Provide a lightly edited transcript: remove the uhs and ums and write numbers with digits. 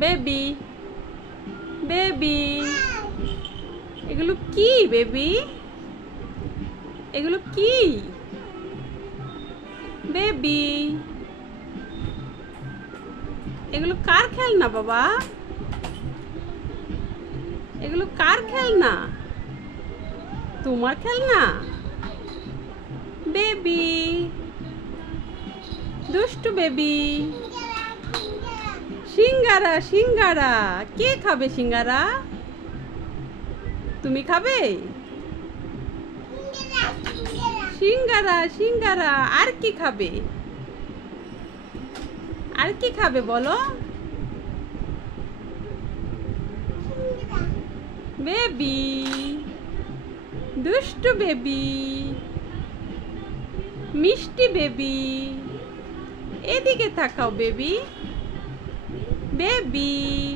Baby baby এগুলো কি baby? এগুলো কি বেবি? এগুলো কার খেলনা বাবা? এগুলো কার খেলনা? তোমার খেলনা? বেবি দুষ্টু বেবি। সিঙ্গারা সিঙ্গারা কে খাবে সিঙ্গারা? তুমি খাবে সিঙ্গারা? সিঙ্গারা আর কি খাবে? আর কি খাবে বলো? বেবি দুষ্টু বেবি মিষ্টি বেবি এদিকে তাকাও বেবি বেবি।